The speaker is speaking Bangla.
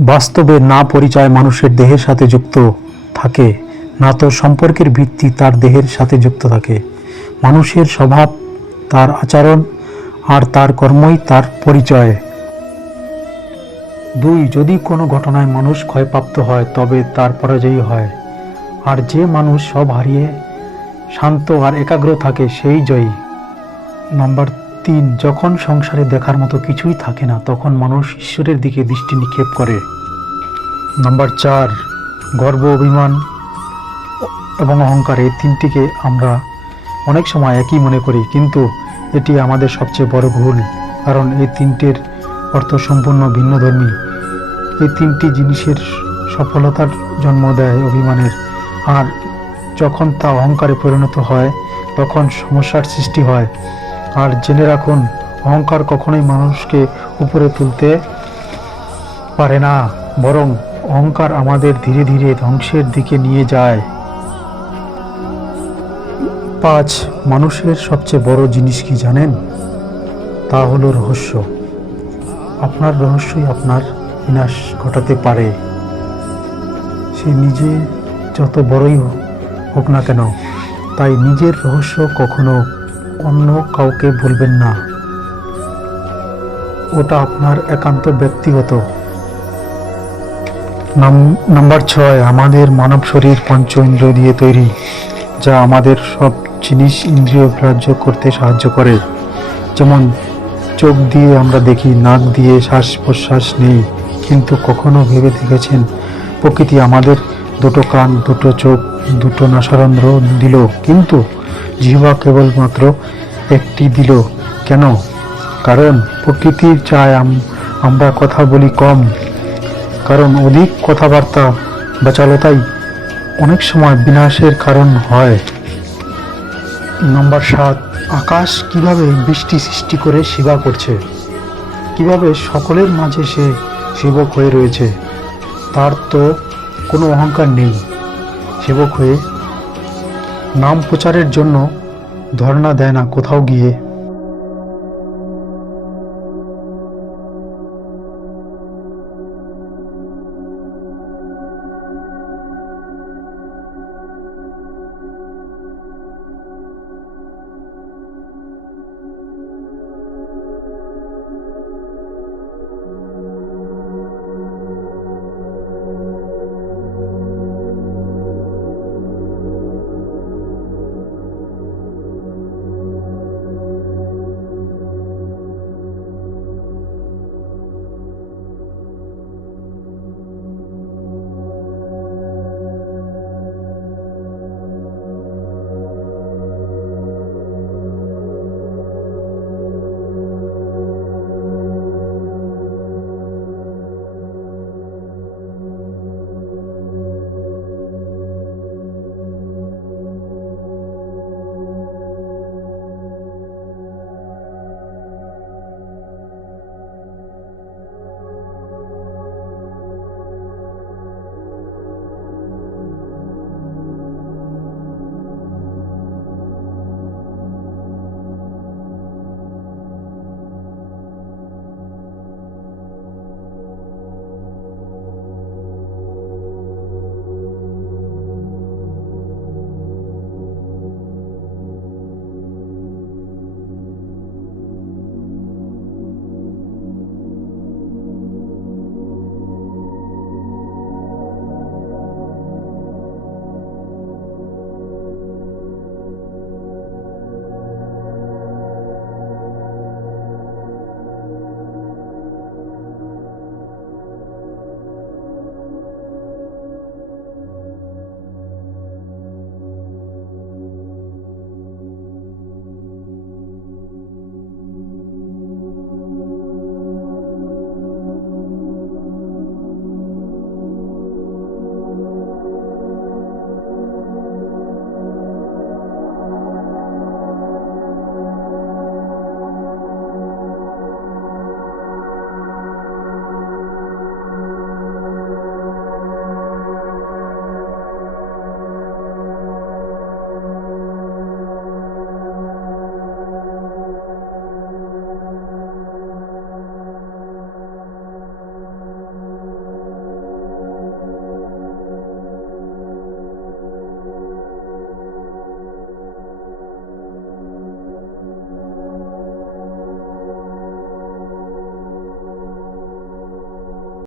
বাস্তবে না পরিচয় মানুষের দেহের সাথে যুক্ত থাকে, না তো সম্পর্কের ভিত্তি তার দেহের সাথে যুক্ত থাকে। মানুষের স্বভাব, তার আচরণ আর তার কর্মই তার পরিচয়। দুই, যদি কোনো ঘটনায় মানুষ ক্ষয়প্রাপ্ত হয়, তবে তার পরাজয়ী হয়। আর যে মানুষ সব হারিয়ে শান্ত আর একাগ্র থাকে, সেই জয়ী। নাম্বার তিন যখন সংসারে দেখার মতো কিছুই থাকে না, তখন মানুষ ঈশ্বরের দিকে দৃষ্টি নিক্ষেপ করে। নম্বর চার, গর্ব, অভিমান এবং অহংকার, এই তিনটিকে আমরা অনেক সময় একই মনে করি, কিন্তু এটি আমাদের সবচেয়ে বড় ভুল, কারণ এই তিনটের অর্থ সম্পূর্ণ ভিন্নধর্মী এই তিনটি জিনিসের সফলতার জন্ম দেয় অভিমানের, আর যখন তা অহংকারে পরিণত হয়, তখন সমস্যার সৃষ্টি হয়। আর জেনে রাখুন, অহংকার কখনোই মানুষকে উপরে তুলতে পারে না, বরং অহংকার আমাদের ধীরে ধীরে ধ্বংসের দিকে নিয়ে যায়। পাঁচ, মানুষের সবচেয়ে বড় জিনিস কি জানেন? তা হলো রহস্য। আপনার রহস্যই আপনার বিনাশ ঘটাতে পারে। সে নিজে যত বড়ই হোক- না কেন, তাই নিজের রহস্য কখনো অন্য কাউকে বলবেন না। ওটা আপনার একান্ত ব্যক্তিগত। নাম- নাম্বার ছয়, আমাদের মানব শরীর পঞ্চ ইন্দ্রিয় দিয়ে তৈরি, যা আমাদের সব জিনিস ইন্দ্রিয় গ্রাহ্য করতে সাহায্য করে। যেমন, চোখ দিয়ে আমরা দেখি, নাক দিয়ে শ্বাস প্রশ্বাস নেই, কিন্তু কখনো ভেবে দেখেছেন, প্রকৃতি আমাদের দুটো কান, দুটো চোখ, দুটো নাসারন্ধ্র দিল, কিন্তু জিহ্বা কেবলমাত্র একটি দিল। কেন? কারণ প্রকৃতির চায় আমরা কথা বলি কম। কারণ অধিক কথাবার্তা বেচালতাই অনেক সময় বিনাশের কারণ হয়। নম্বর সাত, আকাশ কীভাবে বৃষ্টি সৃষ্টি করে সেবা করছে? কীভাবে সকলের মাঝে সে সেবক হয়ে রয়েছে? তার তো কোনো অহংকার নেই। সেবক হয়ে নাম প্রচারের জন্য ধর্ণা দেয় না কোথাও গিয়ে।